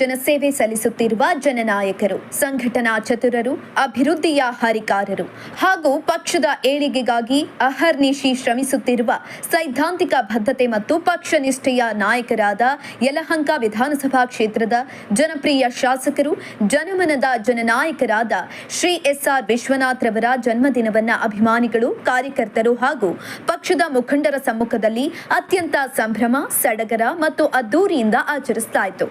ಜನಸೇವೆ ಸಲ್ಲಿಸುತ್ತಿರುವ ಜನನಾಯಕರು, ಸಂಘಟನಾ ಚತುರರು, ಅಭಿವೃದ್ಧಿಯ ಹರಿಕಾರರು ಹಾಗೂ ಪಕ್ಷದ ಏಳಿಗೆಗಾಗಿ ಅಹರ್ನಿಶಿ ಶ್ರಮಿಸುತ್ತಿರುವ ಸೈದ್ಧಾಂತಿಕ ಬದ್ಧತೆ ಮತ್ತು ಪಕ್ಷ ನಿಷ್ಠೆಯ ನಾಯಕರಾದ ಯಲಹಂಕ ವಿಧಾನಸಭಾ ಕ್ಷೇತ್ರದ ಜನಪ್ರಿಯ ಶಾಸಕರು, ಜನಮನದ ಜನನಾಯಕರಾದ ಶ್ರೀ ಎಸ್.ಆರ್. ವಿಶ್ವನಾಥ್ ರವರ ಜನ್ಮದಿನವನ್ನ ಅಭಿಮಾನಿಗಳು, ಕಾರ್ಯಕರ್ತರು ಹಾಗೂ ಪಕ್ಷದ ಮುಖಂಡರ ಸಮ್ಮುಖದಲ್ಲಿ ಅತ್ಯಂತ ಸಂಭ್ರಮ, ಸಡಗರ ಮತ್ತು ಅದ್ದೂರಿಯಿಂದ ಆಚರಿಸಲಾಯಿತು.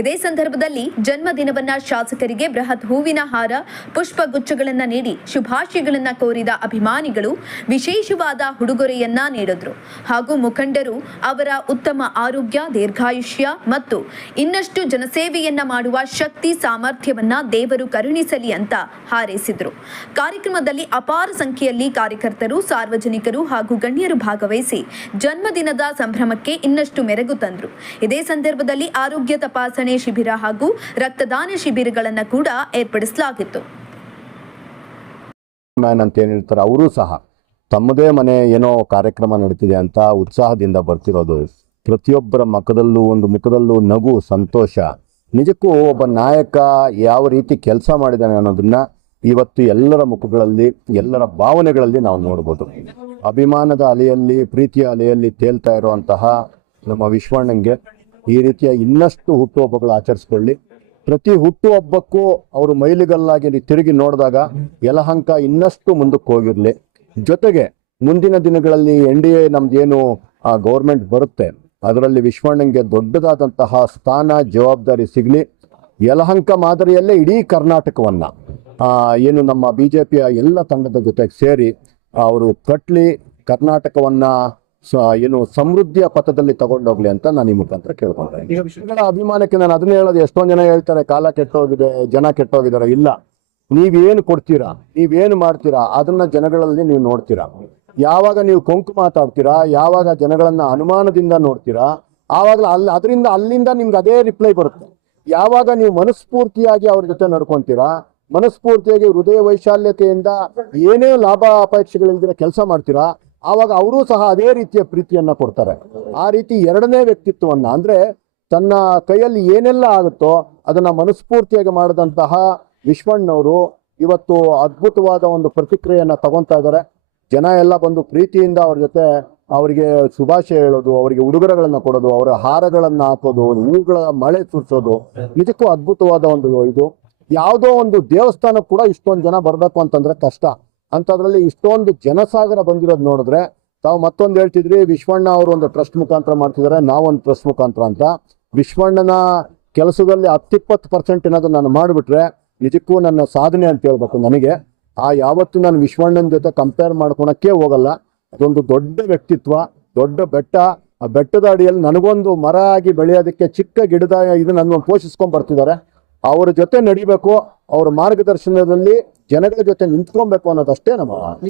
ಇದೇ ಸಂದರ್ಭದಲ್ಲಿ ಜನ್ಮದಿನವನ್ನ ಶಾಸಕರಿಗೆ ಬೃಹತ್ ಹೂವಿನ ಹಾರ, ಪುಷ್ಪಗುಚ್ಛಗಳನ್ನು ನೀಡಿ ಶುಭಾಶಯಗಳನ್ನು ಕೋರಿದ ಅಭಿಮಾನಿಗಳು ವಿಶೇಷವಾದ ಉಡುಗೊರೆಯನ್ನ ನೀಡಿದ್ರು ಹಾಗೂ ಮುಖಂಡರು ಅವರ ಉತ್ತಮ ಆರೋಗ್ಯ, ದೀರ್ಘಾಯುಷ್ಯ ಮತ್ತು ಇನ್ನಷ್ಟು ಜನಸೇವೆಯನ್ನ ಮಾಡುವ ಶಕ್ತಿ, ಸಾಮರ್ಥ್ಯವನ್ನ ದೇವರು ಕರುಣಿಸಲಿ ಅಂತ ಹಾರೈಸಿದ್ರು. ಕಾರ್ಯಕ್ರಮದಲ್ಲಿ ಅಪಾರ ಸಂಖ್ಯೆಯಲ್ಲಿ ಕಾರ್ಯಕರ್ತರು, ಸಾರ್ವಜನಿಕರು ಹಾಗೂ ಗಣ್ಯರು ಭಾಗವಹಿಸಿ ಜನ್ಮದಿನದ ಸಂಭ್ರಮಕ್ಕೆ ಇನ್ನಷ್ಟು ಮೆರುಗು ತಂದರು. ಇದೇ ಸಂದರ್ಭದಲ್ಲಿ ಆರೋಗ್ಯ ತಪಾಸಣೆ ಶಿಬಿರ ಹಾಗೂ ರಕ್ತದಾನ ಶಿಬಿರಗಳನ್ನು ಕೂಡ ಏರ್ಪಡಿಸಲಾಗಿತ್ತು. ಅಂತ ಏನಿರ್ತಾರೆ ಅವರು ಸಹ ತಮ್ಮದೇ ಮನೆ ಏನೋ ಕಾರ್ಯಕ್ರಮ ನಡೀತಿದೆ ಅಂತ ಉತ್ಸಾಹದಿಂದ ಬರ್ತಿರೋದು, ಪ್ರತಿಯೊಬ್ಬರ ಮುಖದಲ್ಲೂ ನಗು, ಸಂತೋಷ. ನಿಜಕ್ಕೂ ಒಬ್ಬ ನಾಯಕ ಯಾವ ರೀತಿ ಕೆಲಸ ಮಾಡಿದ್ದಾನೆ ಅನ್ನೋದನ್ನ ಇವತ್ತು ಎಲ್ಲರ ಮುಖಗಳಲ್ಲಿ, ಎಲ್ಲರ ಭಾವನೆಗಳಲ್ಲಿ ನಾವು ನೋಡ್ಬೋದು. ಅಭಿಮಾನದ ಅಲೆಯಲ್ಲಿ, ಪ್ರೀತಿಯ ಅಲೆಯಲ್ಲಿ ತೇಲ್ತಾ ಇರುವಂತಹ ನಮ್ಮ ವಿಶ್ವಣ್ಣಂಗೆ ಈ ರೀತಿಯ ಇನ್ನಷ್ಟು ಹುಟ್ಟುಹಬ್ಬಗಳು ಆಚರಿಸ್ಕೊಳ್ಳಿ. ಪ್ರತಿ ಹುಟ್ಟುಹಬ್ಬಕ್ಕೂ ಅವರು ಮೈಲಿಗಲ್ಲಾಗಿ ತಿರುಗಿ ನೋಡಿದಾಗ ಯಲಹಂಕ ಇನ್ನಷ್ಟು ಮುಂದಕ್ಕೆ ಹೋಗಿರಲಿ. ಜೊತೆಗೆ ಮುಂದಿನ ದಿನಗಳಲ್ಲಿ NDA ನಮ್ದೇನು ಗೌರ್ಮೆಂಟ್ ಬರುತ್ತೆ ಅದರಲ್ಲಿ ವಿಶ್ವಣ್ಣಂಗೆ ದೊಡ್ಡದಾದಂತಹ ಸ್ಥಾನ, ಜವಾಬ್ದಾರಿ ಸಿಗಲಿ. ಯಲಹಂಕ ಮಾದರಿಯಲ್ಲೇ ಇಡೀ ಕರ್ನಾಟಕವನ್ನು ಏನು ನಮ್ಮ BJPಯ ಎಲ್ಲ ತಂಡದ ಜೊತೆಗೆ ಸೇರಿ ಅವರು ಕಟ್ಲಿ, ಕರ್ನಾಟಕವನ್ನು ಏನು ಸಮೃದ್ಧಿಯ ಪಥದಲ್ಲಿ ತಗೊಂಡೋಗ್ಲಿ ಅಂತ ನಾನು ಈ ಮುಖಾಂತರ ಕೇಳ್ಕೊಂಡೆ. ಅಭಿಮಾನಕ್ಕೆ ನಾನು ಅದನ್ನ ಹೇಳೋದು, ಎಷ್ಟೊಂದು ಜನ ಹೇಳ್ತಾರೆ ಕಾಲ ಕೆಟ್ಟೋಗಿದೆ, ಜನ ಕೆಟ್ಟೋಗಿದ್ದಾರೆ. ಇಲ್ಲ, ನೀವೇನು ಕೊಡ್ತೀರಾ, ನೀವೇನು ಮಾಡ್ತೀರಾ ಅದನ್ನ ಜನಗಳಲ್ಲಿ ನೀವು ನೋಡ್ತೀರಾ. ಯಾವಾಗ ನೀವು ಕೊಂಕು ಮಾತಾಡ್ತೀರಾ, ಯಾವಾಗ ಜನಗಳನ್ನ ಅನುಮಾನದಿಂದ ನೋಡ್ತೀರಾ, ಆವಾಗಲೂ ಅಲ್ಲಿಂದ ನಿಮ್ಗೆ ಅದೇ ರಿಪ್ಲೈ ಬರುತ್ತೆ. ಯಾವಾಗ ನೀವು ಮನಸ್ಫೂರ್ತಿಯಾಗಿ ಅವ್ರ ಜೊತೆ ನಡ್ಕೊಂತೀರಾ, ಮನಸ್ಫೂರ್ತಿಯಾಗಿ ಹೃದಯ ವೈಶಾಲ್ಯತೆಯಿಂದ ಏನೇ ಲಾಭ ಅಪೇಕ್ಷೆಗಳಿಲ್ದಿರ ಕೆಲಸ ಮಾಡ್ತೀರಾ, ಆವಾಗ ಅವರೂ ಸಹ ಅದೇ ರೀತಿಯ ಪ್ರೀತಿಯನ್ನ ಕೊಡ್ತಾರೆ. ಆ ರೀತಿ ಎರಡನೇ ವ್ಯಕ್ತಿತ್ವವನ್ನ, ಅಂದ್ರೆ ತನ್ನ ಕೈಯಲ್ಲಿ ಏನೆಲ್ಲ ಆಗುತ್ತೋ ಅದನ್ನ ಮನಸ್ಫೂರ್ತಿಯಾಗಿ ಮಾಡಿದಂತಹ ವಿಶ್ವಣ್ಣವರು ಇವತ್ತು ಅದ್ಭುತವಾದ ಒಂದು ಪ್ರತಿಕ್ರಿಯೆಯನ್ನ ತಗೊಂತಾ ಇದ್ದಾರೆ. ಜನ ಎಲ್ಲ ಬಂದು ಪ್ರೀತಿಯಿಂದ ಅವ್ರ ಜೊತೆ ಅವರಿಗೆ ಶುಭಾಶಯ ಹೇಳೋದು, ಅವರಿಗೆ ಉಡುಗೊರೆಗಳನ್ನ ಕೊಡೋದು, ಅವರ ಹಾರಗಳನ್ನ ಹಾಕೋದು, ಹೂಗಳ ಮಳೆ ಸುರಿಸೋದು ನಿಜಕ್ಕೂ ಅದ್ಭುತವಾದ ಒಂದು ಇದು. ಯಾವುದೋ ಒಂದು ದೇವಸ್ಥಾನಕ್ಕೆ ಕೂಡ ಇಷ್ಟೊಂದು ಜನ ಬರಬೇಕು ಅಂತಂದ್ರೆ ಕಷ್ಟ. ಅಂಥದ್ರಲ್ಲಿ ಇಷ್ಟೊಂದು ಜನಸಾಗರ ಬಂದಿರೋದು ನೋಡಿದ್ರೆ, ತಾವು ಮತ್ತೊಂದು ಹೇಳ್ತಿದ್ರಿ, ವಿಶ್ವಣ್ಣ ಅವರು ಒಂದು ಟ್ರಸ್ಟ್ ಮುಖಾಂತರ ಮಾಡ್ತಿದ್ದಾರೆ, ನಾವೊಂದು ಟ್ರಸ್ಟ್ ಮುಖಾಂತರ ಅಂತ. ವಿಶ್ವಣ್ಣನ ಕೆಲಸದಲ್ಲಿ 10-20% ಏನಾದ್ರು ನಾನು ಮಾಡಿಬಿಟ್ರೆ ನಿಜಕ್ಕೂ ನನ್ನ ಸಾಧನೆ ಅಂತ ಹೇಳ್ಬೇಕು. ನನಗೆ ಯಾವತ್ತು ನಾನು ವಿಶ್ವಣ್ಣನ ಜೊತೆ ಕಂಪೇರ್ ಮಾಡ್ಕೊಳಕ್ಕೆ ಹೋಗಲ್ಲ. ಅದೊಂದು ದೊಡ್ಡ ವ್ಯಕ್ತಿತ್ವ, ದೊಡ್ಡ ಬೆಟ್ಟ. ಆ ಬೆಟ್ಟದ ಅಡಿಯಲ್ಲಿ ನನಗೊಂದು ಮರ ಆಗಿ ಬೆಳೆಯೋದಕ್ಕೆ ಚಿಕ್ಕ ಗಿಡದ ಇದು ನನ್ನ ಪೋಷಿಸ್ಕೊಂಡ್ ಬರ್ತಿದ್ದಾರೆ. ಅವರ ಜೊತೆ ನಡಿಬೇಕು, ಅವರ ಮಾರ್ಗದರ್ಶನದಲ್ಲಿ ಜನಗಳ ಜೊತೆ ನಿಂತ್ಕೊಬೇಕು ಅನ್ನೋದಷ್ಟೇ ನಮ್ಮ